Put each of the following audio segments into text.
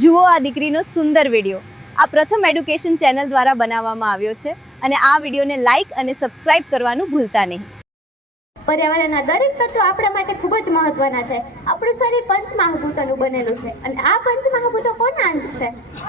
જુઓ આ દીકરીનો સુંદર વિડીયો આ પ્રથમ એડ્યુકેશન ચેનલ દ્વારા બનાવવામાં આવ્યો છે અને આ વિડીયોને લાઈક અને સબસ્ક્રાઇબ કરવાનું ભૂલતા નહીં। પર્યાવરણના દરેક તત્વો આપણા માટે ખૂબ જ મહત્વના છે। આપણું શરીર પંચમહાભૂતોનું બનેલું છે અને આ પંચમહાભૂતો કોના અંશ છે?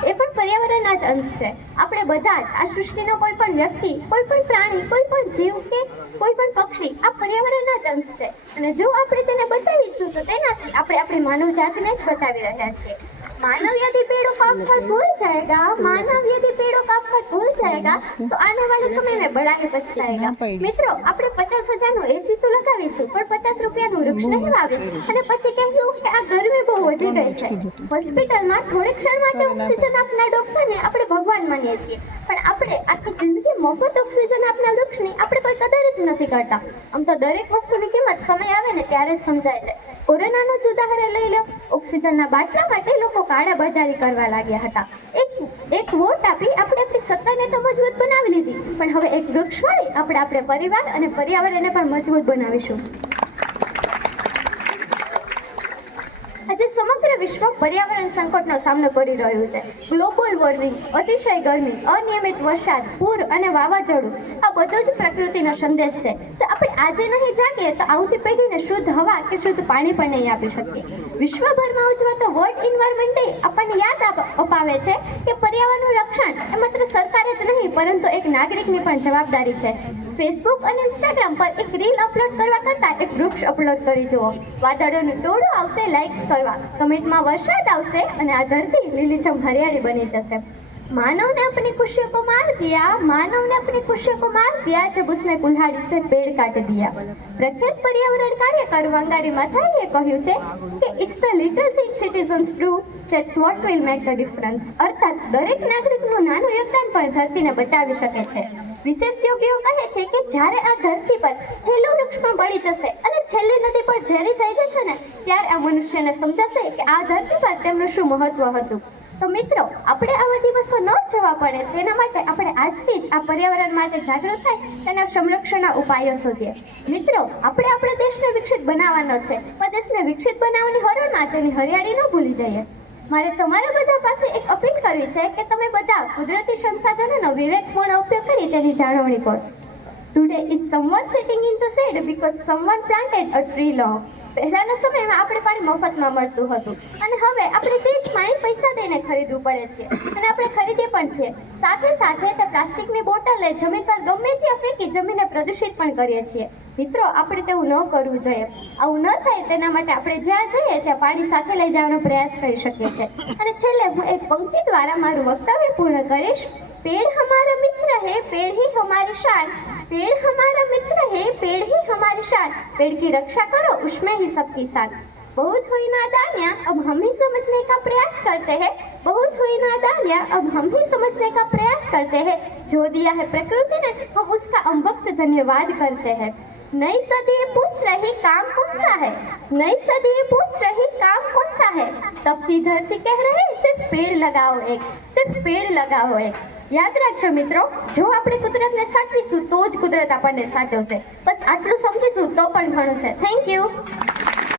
એ પણ પર્યાવરણના જ અંશ છે। આપણે બધા જ આ સૃષ્ટિનો કોઈ પણ વ્યક્તિ, કોઈ પણ પ્રાણી, કોઈ પણ જીવ કે કોઈ પણ પક્ષી આ પર્યાવરણના જ અંશ છે અને જો આપણે તેને બચાવીશું તો તેનાથી આપણે આપણી માનવ જાતને જ બચાવી રહ્યા છીએ। मानव यदि पेड़ों का अपघात भूल जाएगा, मानव यदि पेड़ों का अपघात भूल जाएगा तो आने वाले समय में बड़ा ही पछताएगा। मित्रों, આપણે 50,000 નું એસી તો લગાવીશું પણ 50 રૂપિયાનું વૃક્ષ નહીં વાવીએ અને પછી કહેવું કે આ ગરમી બહુ વધી ગઈ છે। હોસ્પિટલમાં થોડી ક્ષણ માટે ઓક્સિજન આપનાર ડોક્ટરને આપણે ભગવાન માનીએ છીએ પણ આપણે આખી જિંદગી મફત ઓક્સિજન આપનાર વૃક્ષની આપણે કોઈ કદર જ નથી કરતા। આમ તો દરેક વસ્તુની કિંમત સમય આવે ને ત્યારે જ સમજાય છે। કોરોનાનું જ ઉદાહરણ લઈ લો। ઓક્સિજનના બાટલા માટે લોકો કાળા બજારી કરવા લાગ્યા હતા। એક વોટ આપી આપણે આપણી સત્તાને તો મજબૂત બનાવી લીધી પણ હવે એક વૃક્ષ વાવી આપણે આપણે પરિવાર અને પર્યાવરણને પણ મજબૂત બનાવીશું। આજે સમગ્ર વિશ્વ પર્યાવરણ સંકટનો સામનો કરી રહ્યું છે। ગ્લોબલ વોર્મિંગ, અતિશય ગરમી, અનિયમિત વરસાદ, પૂર અને વાવાઝોડું આ બધું જ પ્રકૃતિનો સંદેશ છે। જો આપણે આજે નહીં જાગીએ તો આવતી પેઢીને શુદ્ધ હવા કે શુદ્ધ પાણી પણ નહીં આપી શકીએ। વિશ્વભરમાં ઉજવાતો વર્લ્ડ એન્વાયરમેન્ટ ડે આપણને યાદ અપાવે છે કે પર્યાવરણનું રક્ષણ એ માત્ર સરકારે જ નહીં પરંતુ એક નાગરિકની પણ જવાબદારી છે। ફેસબુક અને ઇન્સ્ટાગ્રામ પર એક રીલ અપલોડ કરવા કરતાં એક વૃક્ષ અપલોડ કરી જુઓ। વાદળોનું ટોળું આવશે લાઇક્સ કરવા, કમેન્ટમાં વરસાદ આવશે અને આ ધરતી લીલીછમ હરિયાળી બની જશે। मानव ने अपनी खुशियों को मार दिया, मानव ने अपनी खुशियों को मार दिया जब उसने कुल्हाड़ी से पेड़ काट दिया। प्रख्यात पर्यावरण कार्यकर वंगारी माथाईए કહ્યું છે કે it's the little thing citizens do that's what will make the difference. અર્થાત દરેક નાગરિકનું નાનું યોગદાન પણ ધરતીને બચાવી શકે છે। વિશેષજ્ઞો કહે છે કે જ્યારે આ ધરતી પર છેલ્લું વૃક્ષ પણ બળી જશે અને છેલ્લી નદી પણ ઝેરી થઈ જશે ને ત્યારે આ મનુષ્યને સમજાશે કે આ ધરતી પર તેમનું શું મહત્વ હતું। તો મિત્રો, આપણે આવા દિવસો ન જવા પડે તેના માટે આપણે આજથી જ આ પર્યાવરણ માટે જાગૃત થાય તેના સંરક્ષણના ઉપાયો શોધીએ। મિત્રો, આપણે આપણા દેશને વિકસિત બનાવવાનો છે પણ દેશને વિકસિત બનાવવાની હરોળમાં તેની હરિયાળી ન ભૂલી જઈએ। મારે તમારા બધા પાસે એક અપીલ કરવી છે કે તમે બધા કુદરતી સંસાધનોનો વિવેકપૂર્ણ ઉપયોગ કરી તેની જાળવણી કરો। Today is someone sitting in the shade because someone planted a tree long. પહેલાના સમયમાં આપણે પાણી મફતમાં મળતું હતું અને હવે આપણે તે જ પાણી પૈસા દઈને ખરીદવું પડે છે અને આપણે ખરીદીએ પણ છીએ। સાથે સાથે તે પ્લાસ્ટિકની બોટલને જમીન પર ગમે ત્યાં ફેંકી જમીનને પ્રદૂષિત પણ કરીએ છીએ। મિત્રો, આપણે તેવું ન કરવું જોઈએ। આવું ન થાય તેના માટે આપણે જ્યાં જઈએ ત્યાં પાણી સાથે લઈ જવાનો પ્રયાસ કરી શકીએ છીએ। અને છેલ્લે હું એક પંક્તિ દ્વારા મારું વક્તવ્ય પૂર્ણ કરીશ। पेड़ हमारा मित्र है, पेड़ ही हमारी शान, पेड़ हमारा मित्र है, पेड़ ही हमारी शान, पेड़ की रक्षा करो उसमें ही सबकी शान। बहुत हुई नादानियां, अब हम ही समझने का प्रयास करते हैं, बहुत हुई नादानियां, अब हम ही समझने का प्रयास करते हैं। जो दिया है प्रकृति ने हम उसका हम वक्त धन्यवाद करते हैं। नई सदी पूछ रही काम कौन सा है, नई सदी पूछ रही काम कौन सा है, तपती धरती कह रहे सिर्फ पेड़ लगाओ एक, सिर्फ पेड़ लगाओ एक। યાદ રાખજો મિત્રો, જો આપણે કુદરતને સાચવીશું તો જ કુદરત આપણને સાચવશે। બસ આટલું સમજીશું તો પણ ઘણું છે। Thank you.